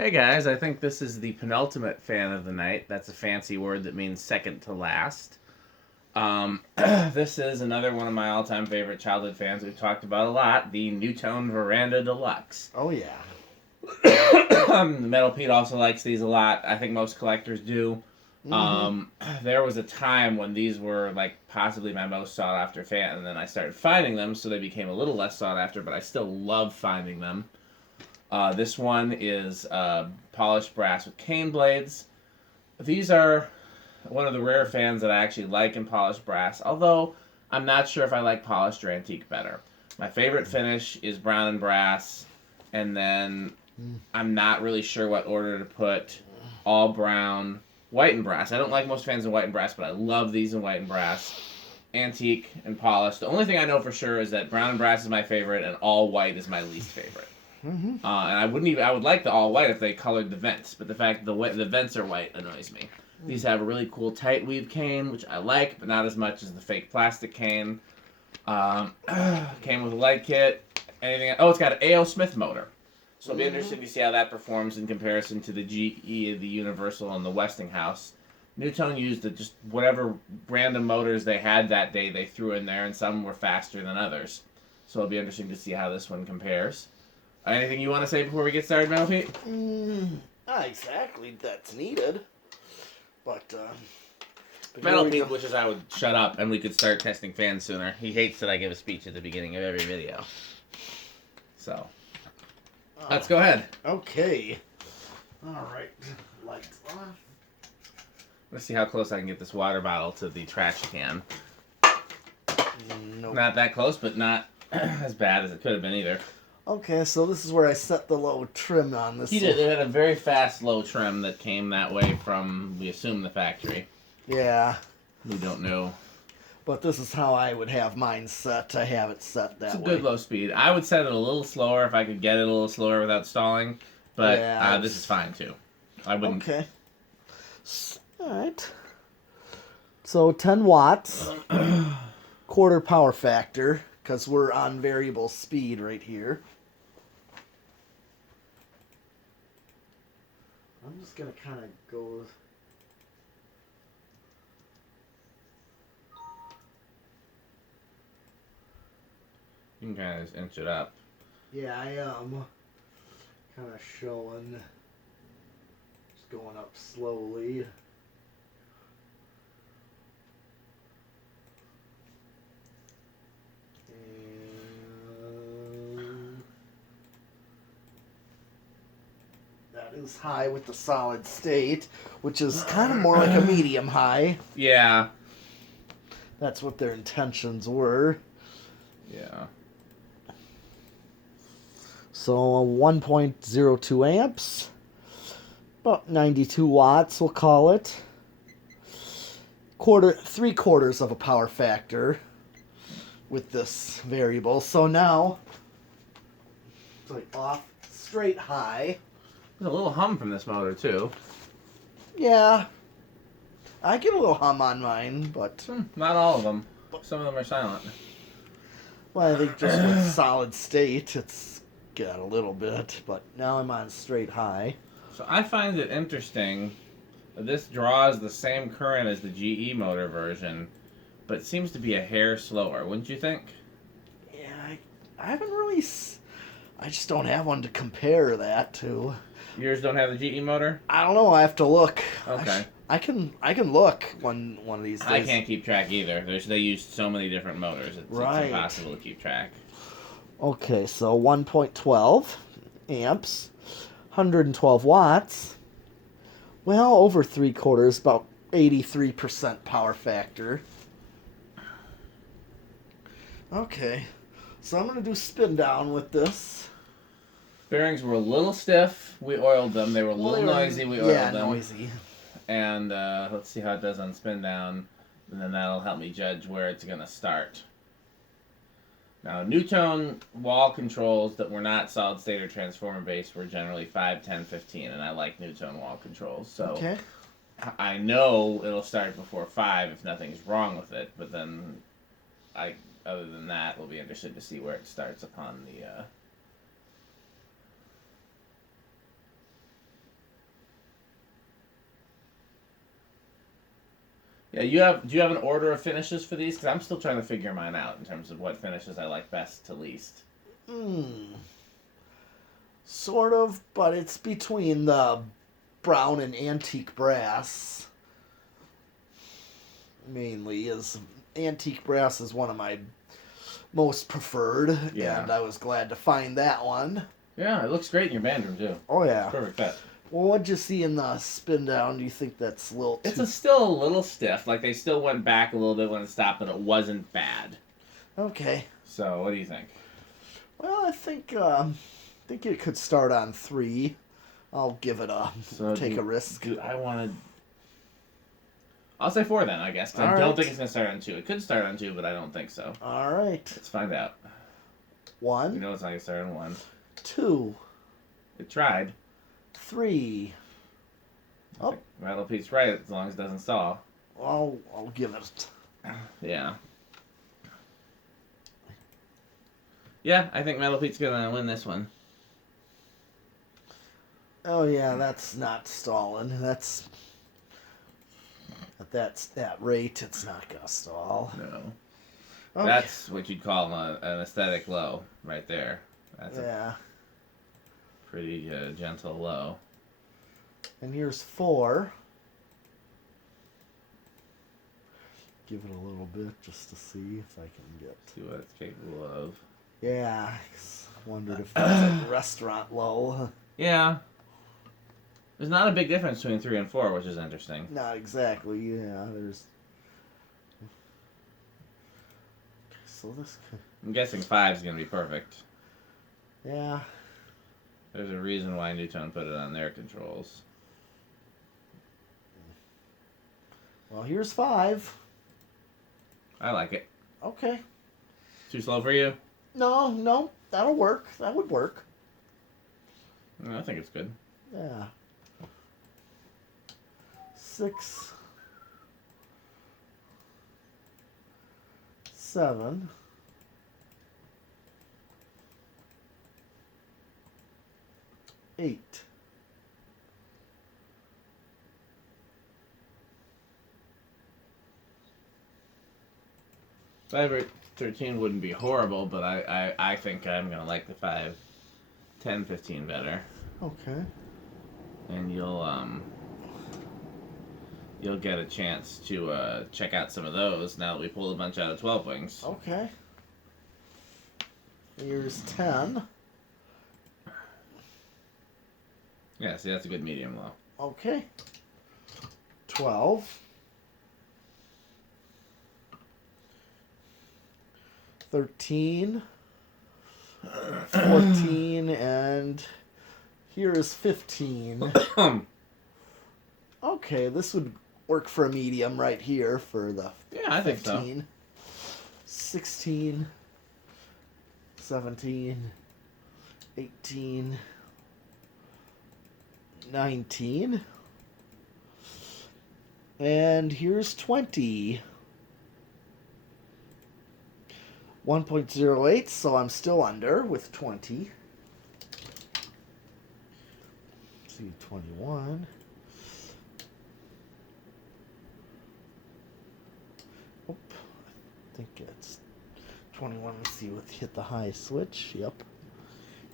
Hey guys, I think this is the penultimate fan of the night. That's a fancy word that means second to last. This is another one of my all-time favorite childhood fans we've talked about a lot, the Nutone Verandah Deluxe. Oh, yeah. Metal Pete also likes these a lot. I think most collectors do. There was a time when these were like possibly my most sought after fan, and then I started finding them, so they became a little less sought after, but I still love finding them. This one is polished brass with cane blades. These are one of the rare fans that I actually like in polished brass, although I'm not sure if I like polished or antique better. My favorite finish is brown and brass, and then I'm not really sure what order to put all brown, white and brass. I don't like most fans in white and brass, but I love these in white and brass. Antique and polished. The only thing I know for sure is that brown and brass is my favorite, and all white is my least favorite. And I would like the all white if they colored the vents, but the fact the vents are white annoys me. These have a really cool tight weave cane, which I like, but not as much as the fake plastic cane. Came with a light kit. Anything? Oh, it's got an A.O. Smith motor. So it'll be interesting to see how that performs in comparison to the GE, the Universal, and the Westinghouse. Nutone used just whatever random motors they had that day they threw in there, and some were faster than others. So it'll be interesting to see how this one compares. Anything you want to say before we get started, Metal Pete? Not exactly that's needed. But Metal Pete wishes I would shut up and we could start testing fans sooner. He hates that I give a speech at the beginning of every video. So, let's go ahead. Okay. Alright. Lights on. Let's see how close I can get this water bottle to the trash can. Nope. Not that close, but not as bad as it could have been either. Okay, so this is where I set the low trim on this. He did. They had a very fast low trim that came that way from, we assume, the factory. Yeah. We don't know. But this is how I would have mine set. I have it set that way. It's a good low speed. I would set it a little slower if I could get it a little slower without stalling. But yeah, this is fine, too. I wouldn't... Okay. Alright. So, 10 watts. Quarter power factor. Because we're on variable speed right here. I'm just going to kind of go... You can kind of just inch it up. Yeah, I am. Kind of showing. Just going up slowly. That is high with the solid state, which is kind of more like a medium high. Yeah. That's what their intentions were. Yeah. So 1.02 amps, about 92 watts, we'll call it. 3/4 of a power factor with this variable. So now, it's like off, straight high. There's a little hum from this motor, too. Yeah, I get a little hum on mine, but... Not all of them. Some of them are silent. Well, I think just with solid state, it's got a little bit, but now I'm on straight high. So I find it interesting that this draws the same current as the GE motor version, but it seems to be a hair slower, wouldn't you think? Yeah, I haven't really... I just don't have one to compare that to. Yours don't have the GE motor? I don't know. I have to look. Okay. I can look one of these days. I can't keep track either. They use so many different motors. It's impossible to keep track. Okay, so 1.12 amps, 112 watts. Well, over 3/4, about 83% power factor. Okay, so I'm going to do spin down with this. Bearings were a little stiff. We oiled them. They were a little noisy. We oiled them. Yeah, noisy. And let's see how it does on spin down. And then that'll help me judge where it's going to start. Now, Nutone wall controls that were not solid state or transformer based were generally 5, 10, 15. And I like Nutone wall controls. So okay. I know it'll start before 5 if nothing's wrong with it. But then, other than that, we'll be interested to see where it starts upon the... Yeah, do you have an order of finishes for these? Because I'm still trying to figure mine out in terms of what finishes I like best to least. Sort of, but it's between the brown and antique brass. Mainly, is antique brass is one of my most preferred, and I was glad to find that one. Yeah, it looks great in your band room too. Oh yeah, It's perfect fit. Well, what'd you see in the spin down? Do you think that's a little too... It's still a little stiff. Like, they still went back a little bit when it stopped, but it wasn't bad. Okay. So, what do you think? Well, I think it could start on 3. I'll give it a... take a risk. I'll say 4 then, I guess. I don't think it's going to start on 2. It could start on 2, but I don't think so. All right. Let's find out. 1. You know it's not going to start on 1. 2. It tried. 3. Oh. Metal Pete's right, as long as it doesn't stall. I'll give it. Yeah. Yeah, I think Metal Pete's gonna win this one. Oh yeah, that's not stalling. That's at that rate, it's not gonna stall. No. Okay. That's what you'd call an aesthetic low, right there. That's a pretty gentle low. And here's 4. Give it a little bit just to see if I can get... See what it's capable of. Yeah, I wondered if that's a restaurant low. Yeah. There's not a big difference between 3 and 4, which is interesting. Not exactly, yeah. There's... So this... I'm guessing 5 is going to be perfect. Yeah. There's a reason why Nutone put it on their controls. Well, here's 5. I like it. Okay. Too slow for you? No, that'll work. That would work. I think it's good. Yeah. 6. 7. 8. 5 or 13 wouldn't be horrible, but I think I'm going to like the 5, 10, 15 better. Okay. And you'll get a chance to check out some of those now that we pulled a bunch out of 12 wings. Okay. Here's 10. Yeah, see, that's a good medium low. Okay. 12. 13. 14, and here is 15. Okay, this would work for a medium right here for the 15. I think so. 16, 17, 18, 19, and here's 20. 1.08, so I'm still under with 20. Let's see, 21. Oh, I think it's 21. Let's see what hit the high switch.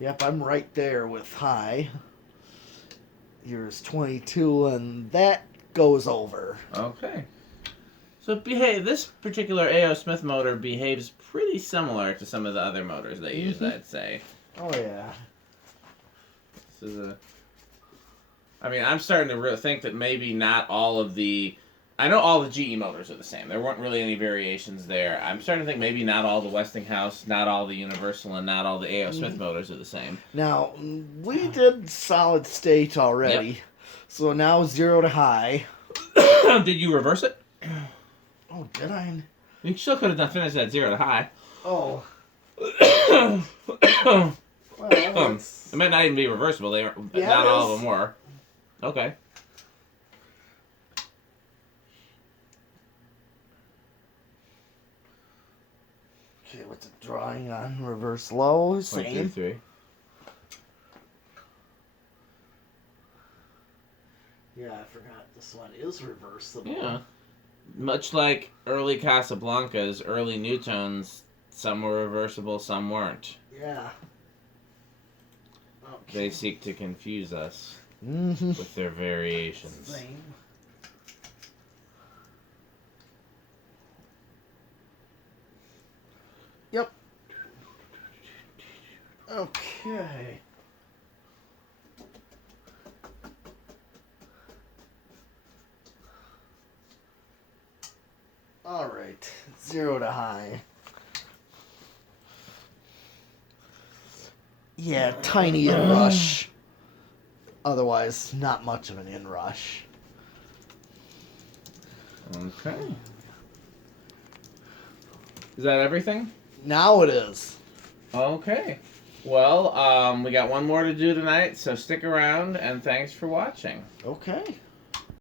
Yep, I'm right there with high. Here's 22, and that goes over. Okay. So this particular A.O. Smith motor behaves pretty similar to some of the other motors they use, I'd say. Oh, yeah. This is I mean, I'm starting to think that maybe not all of the... I know all the GE motors are the same. There weren't really any variations there. I'm starting to think maybe not all the Westinghouse, not all the Universal, and not all the A.O. Smith motors are the same. Now, we did solid state already. Yep. So now 0 to high. Did you reverse it? Oh, did I? You still could have done finish at 0 to high. Oh. Well, it might not even be reversible. Not all of them were. Okay. Okay, what's the drawing on reverse low? Same. 0.23. Yeah, I forgot this one is reversible. Yeah. much like early Casablancas, early Nutones, some were reversible, some weren't. Yeah. They seek to confuse us Mm-hmm. with their variations. Same. Yep. Okay. All right. 0 to high. Yeah, tiny inrush. Otherwise, not much of an inrush. Okay. Is that everything? Now it is. Okay. Well, we got one more to do tonight, so stick around, and thanks for watching. Okay.